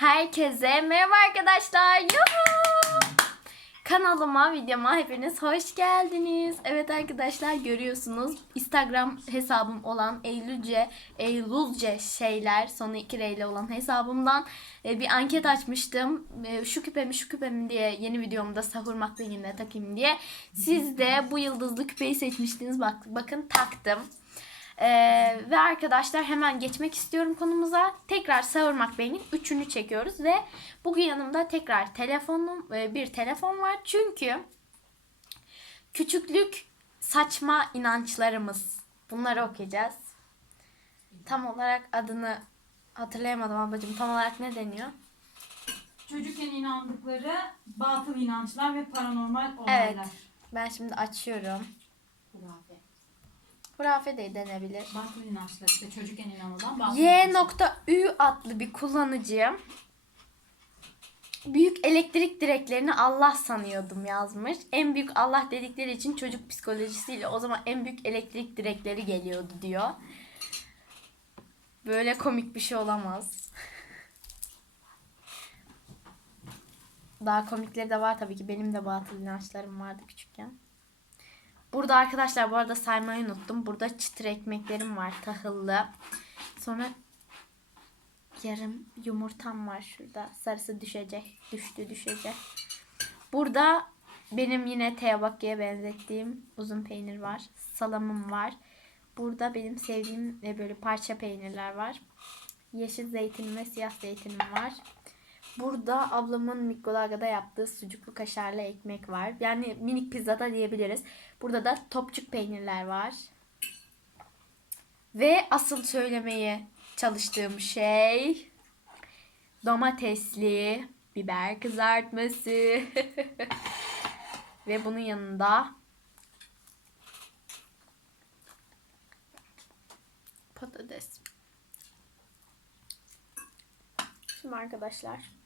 Herkese merhaba arkadaşlar. Yuhu! Kanalıma, videoma hepiniz hoş geldiniz. Evet arkadaşlar görüyorsunuz Instagram hesabım olan Eylülce, Eylülce şeyler sonu iki R ile olan hesabımdan e, bir anket açmıştım. E, Şu küpemi şu küpemi diye yeni videomda sahur makbenimle takayım diye. Siz de bu yıldızlı küpeyi seçmiştiniz. Bak, bakın taktım. Ee, ve arkadaşlar hemen geçmek istiyorum konumuza. Tekrar savurmak beynin üçünü çekiyoruz ve bugün yanımda tekrar telefonum e, bir telefon var. Çünkü küçüklük saçma inançlarımız. Bunları okuyacağız. Tam olarak adını hatırlayamadım ablacığım. Tam olarak ne deniyor? Çocukken inandıkları batıl inançlar ve paranormal olaylar. Evet. Ben şimdi açıyorum. Hurafe. De denebilir. Batıl inançlar işte çocukken inanılan batıl Y.Ü adlı bir kullanıcı büyük elektrik direklerini Allah sanıyordum yazmış. En büyük Allah dedikleri için çocuk psikolojisiyle o zaman en büyük elektrik direkleri geliyordu diyor. Böyle komik bir şey olamaz. Daha komikleri de var tabii ki. Benim de batıl inançlarım vardı küçükken. Burada arkadaşlar bu arada saymayı unuttum. Burada çıtır ekmeklerim var tahıllı. Sonra yarım yumurtam var şurada. Sarısı düşecek. Düştü düşecek. Burada benim yine teyabakkıya benzettiğim uzun peynir var. Salamım var. Burada benim sevdiğim e, böyle parça peynirler var. Yeşil zeytinim ve siyah zeytinim var. Burada ablamın mikrodalgada yaptığı sucuklu kaşarlı ekmek var. Yani minik pizzada diyebiliriz. Burada da topçuk peynirler var. Ve asıl söylemeye çalıştığım şey domatesli biber kızartması. Ve bunun yanında patates. Şimdi arkadaşlar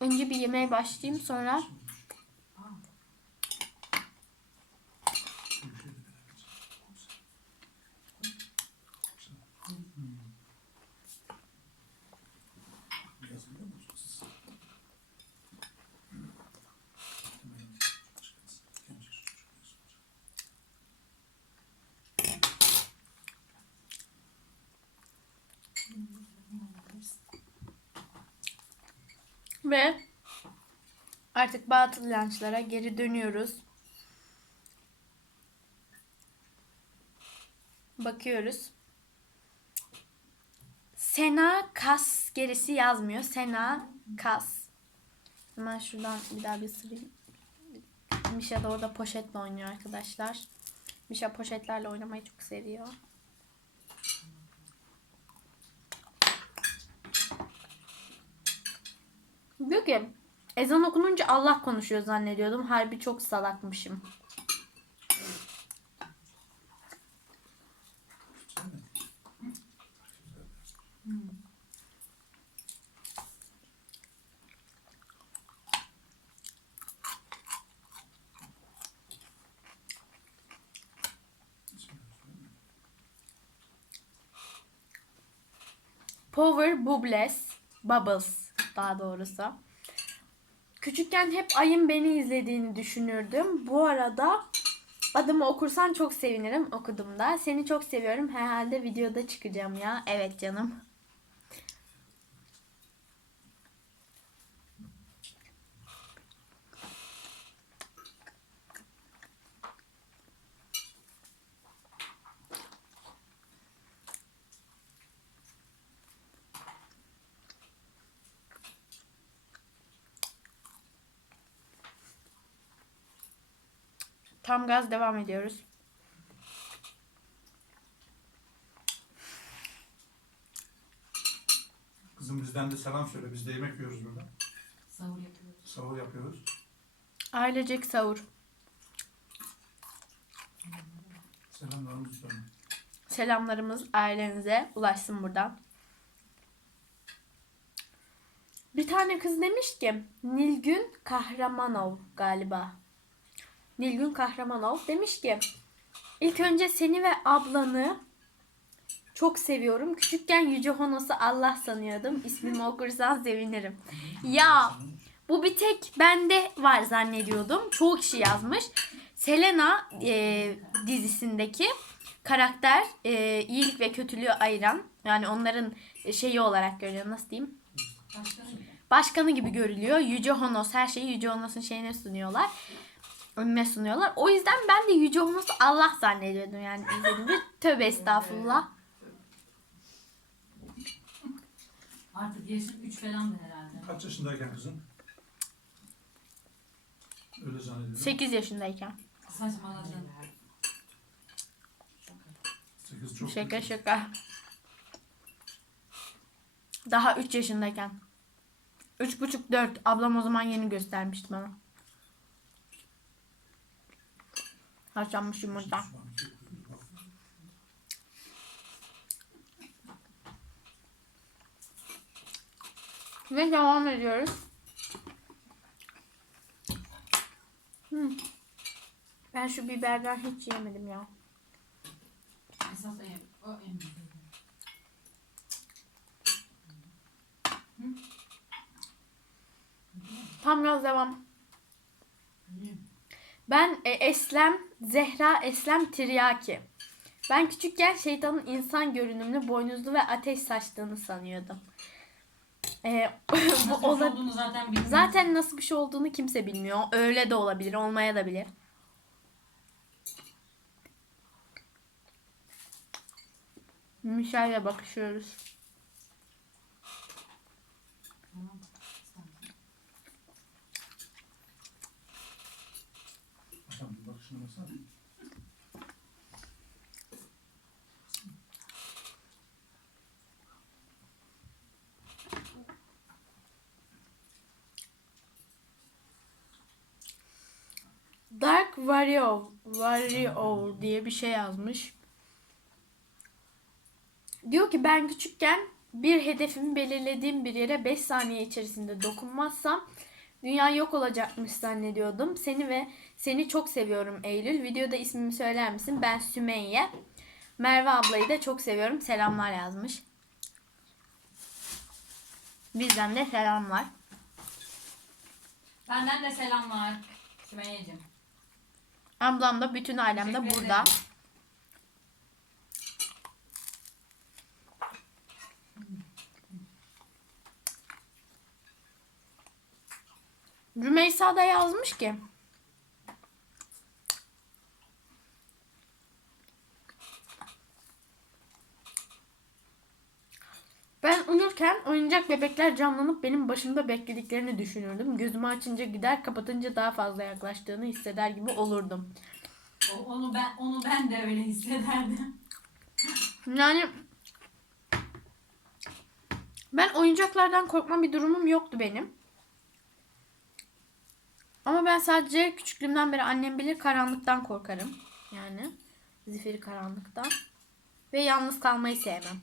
Önce bir yemeğe başlayayım sonra ve artık batıl inançlara geri dönüyoruz. Bakıyoruz. Sena Kas gerisi yazmıyor. Sena Kas. Hemen şuradan bir daha bir sırayım. Mişa da orada poşetle oynuyor arkadaşlar. Mişa poşetlerle oynamayı çok seviyor. Diyor ki ezan okununca Allah konuşuyor zannediyordum. Harbi çok salakmışım. Power Bubbles. Bubbles daha doğrusu. Küçükken hep ayın beni izlediğini düşünürdüm. Bu arada adımı okursan çok sevinirim okudum da. Seni çok seviyorum. Herhalde videoda çıkacağım ya. Evet canım. Tam gaz devam ediyoruz. Kızım bizden de selam söyle. Biz de yemek yiyoruz burada. Sahur yapıyoruz. Sahur yapıyoruz. Ailecek sahur. Selamlarımızı söyle. Selamlarımız ailenize ulaşsın buradan. Bir tane kız demiş ki Nilgün Kahramanov galiba. Nilgün Kahramanov demiş ki ilk önce seni ve ablanı çok seviyorum. Küçükken Yüce Honos'u Allah sanıyordum. İsmimi okursan sevinirim. Ya bu bir tek bende var zannediyordum. Çoğu kişi yazmış. Selena e, dizisindeki karakter e, iyilik ve kötülüğü ayıran yani onların şeyi olarak görüyor nasıl diyeyim başkanı gibi görülüyor. Yüce Honos her şeyi Yüce Honos'un şeyine sunuyorlar. Önüne sunuyorlar. O yüzden ben de Yüce Honos'u Allah zannediyordum yani izlediğimde. Tövbe estağfurullah. Artık yaşın 3 falandı herhalde. Kaç yaşındayken kızın? Öyle zannediyorum. 8 yaşındayken. Saçmaladın. 8 çok. Şaka şaka. Daha 3 yaşındayken. 3,5-4. Ablam o zaman yeni göstermişti bana. Haşlanmış yumurta. Ve devam ediyoruz. Hmm. Ben şu biberden hiç yemedim ya. Tam gaz devam. Ben e, Eslem, Zehra Eslem Tiryaki. Ben küçükken şeytanın insan görünümlü, boynuzlu ve ateş saçtığını sanıyordum. E, bu Nasıl ola- olduğunu zaten bilmiyorum. Zaten nasıl bir şey olduğunu kimse bilmiyor. Öyle de olabilir, olmaya da bilir. Michelle'le bakışıyoruz. Warrior, Warrior diye bir şey yazmış. Diyor ki ben küçükken bir hedefimi belirlediğim bir yere 5 saniye içerisinde dokunmazsam dünya yok olacakmış zannediyordum. Seni ve seni çok seviyorum Eylül. Videoda ismimi söyler misin? Ben Sümeyye. Merve ablayı da çok seviyorum. Selamlar yazmış. Bizden de selamlar. Benden de selamlar. Sümeyye'cim. Ablam da bütün ailem de burada. Rümeysa da yazmış ki. Ben uyurken oyuncak bebekler canlanıp benim başımda beklediklerini düşünürdüm. Gözümü açınca gider, kapatınca daha fazla yaklaştığını hisseder gibi olurdum. O- Onu ben onu ben de öyle hissederdim. Yani ben oyuncaklardan korkma bir durumum yoktu benim. Ama ben sadece küçüklüğümden beri annem bilir karanlıktan korkarım. Yani zifiri karanlıktan. Ve yalnız kalmayı sevmem.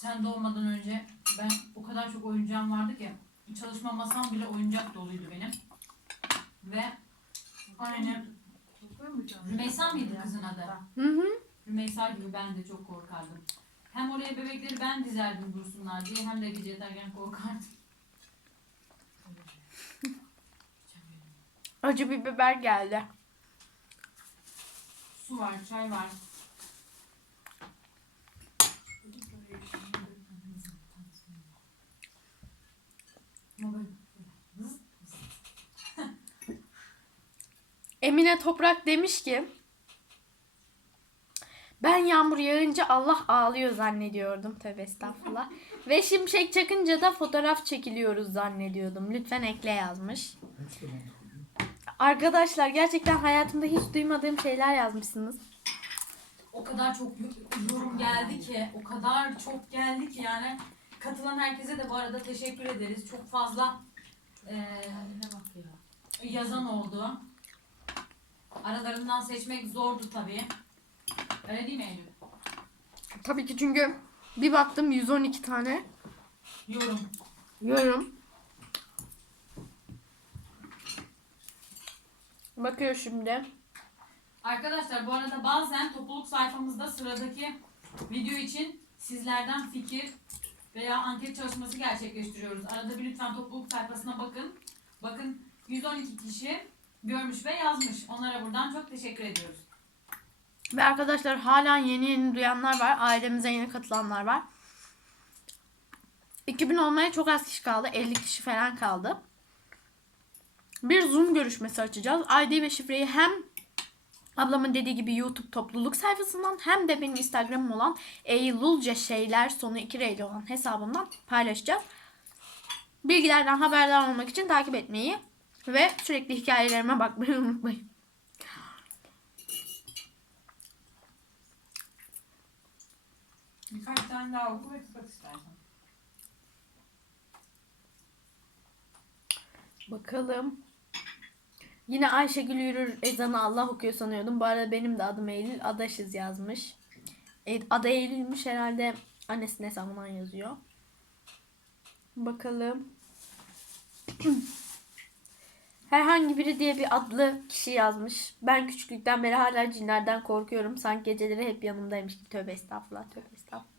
Sen doğmadan önce ben o kadar çok oyuncağım vardı ki çalışma masam bile oyuncak doluydu benim. Ve aynen Rümeysa mıydı kızın adı? Hı hı. Rümeysa gibi ben de çok korkardım. Hem oraya bebekleri ben dizerdim dursunlar diye hem de gece yatarken korkardım. Acı bir biber geldi. Su var, çay var. Ama böyle Emine Toprak demiş ki ben yağmur yağınca Allah ağlıyor zannediyordum. Tövbe estağfurullah. Ve şimşek çakınca da fotoğraf çekiliyoruz zannediyordum. Lütfen ekle yazmış. Arkadaşlar gerçekten hayatımda hiç duymadığım şeyler yazmışsınız. o kadar çok yorum geldi ki, o kadar çok geldi ki yani katılan herkese de bu arada teşekkür ederiz. Çok fazla eee, yazan oldu. Aralarından seçmek zordu tabii. Öyle değil mi Eylül? Tabii ki çünkü bir baktım 112 tane Yorum. yorum. Bakıyor şimdi. Arkadaşlar bu arada bazen topluluk sayfamızda sıradaki video için sizlerden fikir veya anket çalışması gerçekleştiriyoruz. Arada bir lütfen topluluk sayfasına bakın. Bakın 112 kişi görmüş ve yazmış. Onlara buradan çok teşekkür ediyoruz. Ve arkadaşlar hala yeni yeni duyanlar var. Ailemize yeni katılanlar var. 2000 olmaya çok az kişi kaldı. 50 kişi falan kaldı. Bir Zoom görüşmesi açacağız. ID ve şifreyi hem ablamın dediği gibi YouTube topluluk sayfasından hem de benim Instagram'ım olan Eylülce şeyler sonu 2 reyli olan hesabımdan paylaşacağız. Bilgilerden haberdar olmak için takip etmeyi ve sürekli hikayelerime bakmayı unutmayın. Birkaç tane daha oku ve kapat istersen. Bakalım. Yine Ayşegül Yürür ezanı Allah okuyor sanıyordum. Bu arada benim de adım Eylül. Adaşız yazmış. E, adı Eylül'müş herhalde. Annesinin hesabından yazıyor. Bakalım. Herhangi biri diye bir adlı kişi yazmış. Ben küçüklükten beri hala cinlerden korkuyorum. Sanki geceleri hep yanımdaymış. Tövbe estağfurullah, tövbe estağfurullah.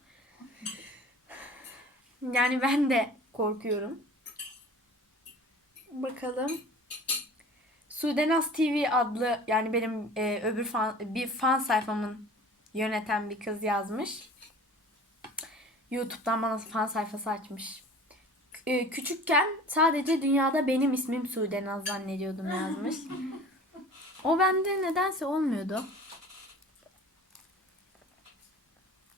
Yani ben de korkuyorum. Bakalım. Sudenaz TV adlı yani benim e, öbür fan, bir fan sayfamın yöneten bir kız yazmış. YouTube'dan bana fan sayfası açmış. E, küçükken sadece dünyada benim ismim Sudenaz zannediyordum yazmış. O bende nedense olmuyordu.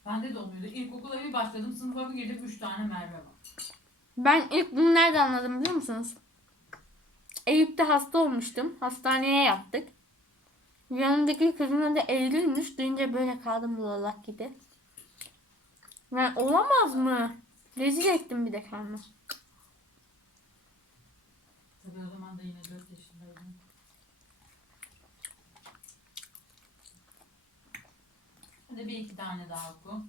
Bende de olmuyordu. İlkokula bir başladım. Sınıfa bir girdim. Üç tane Merve var. Ben ilk bunu nerede anladım biliyor musunuz? Eyüp'te hasta olmuştum. Hastaneye yattık. Yanımdaki kızın adı Eylül'müş. Duyunca böyle kaldım bulalak gibi. Yani olamaz mı? Rezil ettim bir de kendimi. Tabii o zaman da yine 4 yaşındaydım. Hadi bir iki tane daha oku.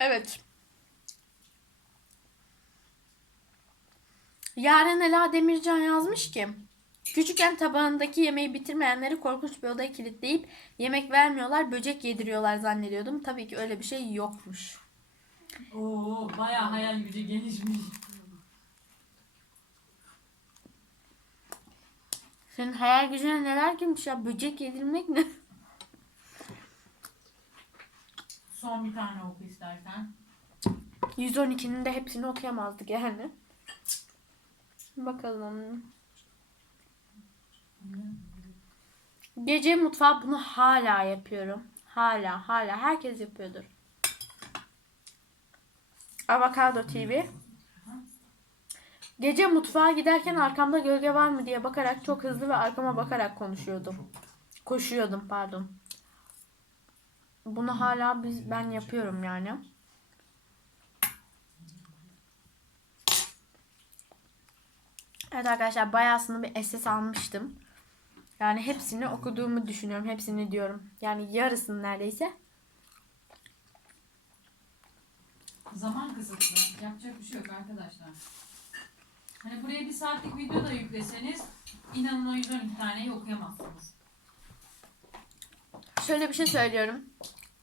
Evet. Yaren Ela Demircan yazmış ki Küçükken tabağındaki yemeği bitirmeyenleri korkunç bir odaya kilitleyip yemek vermiyorlar, böcek yediriyorlar zannediyordum. Tabii ki öyle bir şey yokmuş. Oo, bayağı hayal gücü gelişmiş. Senin hayal gücüne neler girmiş ya? Böcek yedirmek ne? Son bir tane oku istersen. 112'nin de hepsini okuyamazdık yani. Bakalım. Gece mutfağı bunu hala yapıyorum. Hala hala herkes yapıyordur. Avokado TV. Gece mutfağa giderken arkamda gölge var mı diye bakarak çok hızlı ve arkama bakarak konuşuyordum. Koşuyordum pardon. Bunu hala biz ben yapıyorum yani. Evet arkadaşlar bayağısını bir SS almıştım. Yani hepsini okuduğumu düşünüyorum. Hepsini diyorum. Yani yarısını neredeyse. Zaman kısıtlı. Yapacak bir şey yok arkadaşlar. Hani buraya bir saatlik video da yükleseniz inanın o 112 taneyi okuyamazsınız. Şöyle bir şey söylüyorum.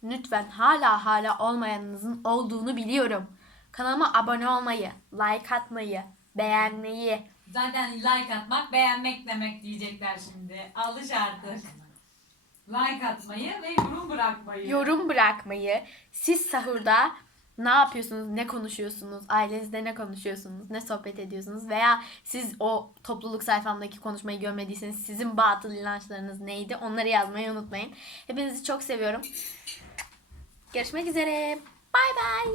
Lütfen hala hala olmayanınızın olduğunu biliyorum. Kanalıma abone olmayı, like atmayı, beğenmeyi, Zaten like atmak beğenmek demek diyecekler şimdi. Alış artık. Like atmayı ve yorum bırakmayı. yorum bırakmayı, siz sahurda ne yapıyorsunuz, ne konuşuyorsunuz, ailenizde ne konuşuyorsunuz, ne sohbet ediyorsunuz veya siz o topluluk sayfamdaki konuşmayı görmediyseniz sizin batıl inançlarınız neydi onları yazmayı unutmayın. Hepinizi çok seviyorum. Görüşmek üzere. Bay bay.